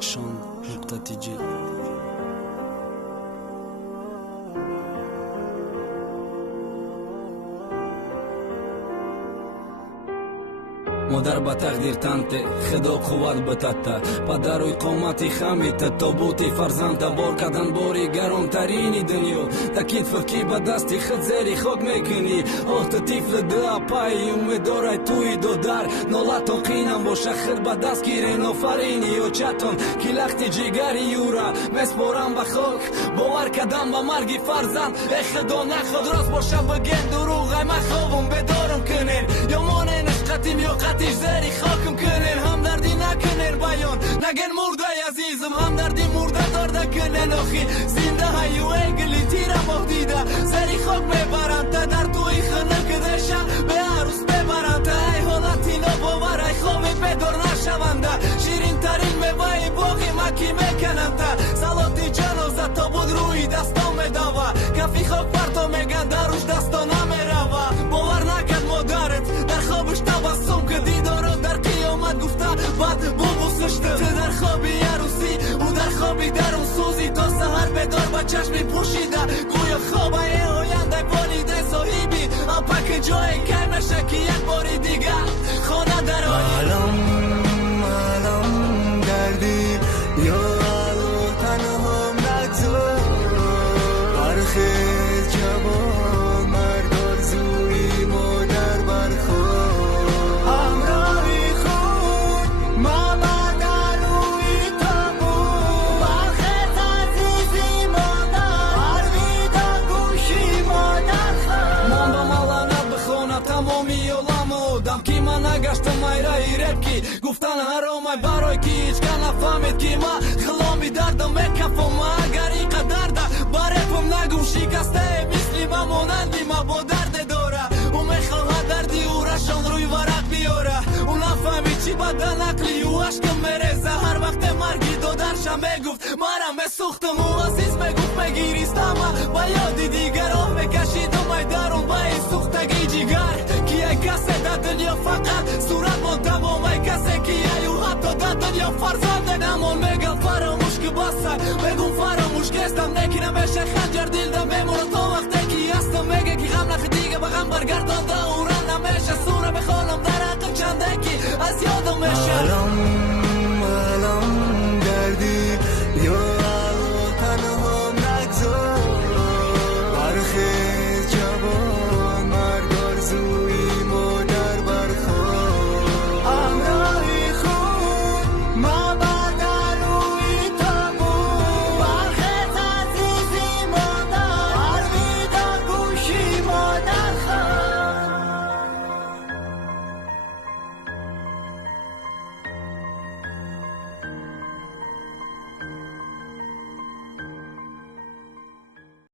شان.tg مادر با تقدیر تنته خدا قوت بتته پدر قامتی خمیت تابوتی فرزند بار کردن باری گرانترینی دنیا تکید فکی به دستی خود زیری خاک میکنی آخت تیفل دل پای امیداره توی دو در نالتون قینم باشه خود به دست گیرین آفرینی و چتون کی لختی جیگری یورا مسپورم به خاک باور کردم به مرگی فرزند ای خدا نخواد راست باشه بگن دروغ ای من خوابم بدارم کنین یا مانه نشقتیم یا قتیش زیری خاکم کنین همدردی نکنین بیان نگن مرده عزیزم همدردی مرده دارده کنین آخی زنده هیو ایگلی تیرم آخ دیده زیری خاک میبرند تا در توی خنه کدشه به عروس ببرند تا ای حالتی نباور ای خوابی بدار نشونده شیرین ترین میوه باقی مکی میکنند تا سلاتی جنازه تا بود روی دستا میدوه کفی خاک پرتا میگن در روش دستا نمیروه باور نکد مادرت در خوابش تبسم که دیدارو در قیامت گفته بعد بوسشته تو در خوابی عروسی او در خوابی در اون سوزی تا سهر بدار با چشمی پوشیده گویا خواب ای آینده بالیده صاحبی اپک جای که میشه که یک باری دیگه خانه در علم دردی یا علو تنها نگذار برخیز جوان مرد آرزوی مادر برخواد همراهی خود ماما دلوی تابون برخیز عزیزی مادر الویدا گوشی مادر خود من با ملانت بخونه تمامی علمو دم کی من نگشتم ایره ربکی گفتن حرام برای کی هیچ که نفهمید که ما خلامی دردم میکفم اگر این قدر ده برپم نگم شکسته مثلی ما مانندی ما با درد داره او میخواه دردی او رشان روی ورق بیاره او نفهمید چی بدن اقلی او عشقم میرزه هر وقت مرگی دادرشم میگفت مرم بسوختم او عزیز میگفت میگیریستم با یادی دیگر آه بکشیدم ای درون با این سوختگی جیگر کی ای کسی در دنیا فقط صورت من تمام ای کسی کی ای او حتی در دنیا فرزنده نمون میگم فراموش که بسته بگم فراموش که استم نکنم بشه خنجر دیلدم بمونه تا وقتی که هستم میگه که غم نخ دیگه به غم برگردانده او را نمیشه سوره بخوانم در حق چنده که از یادم میشه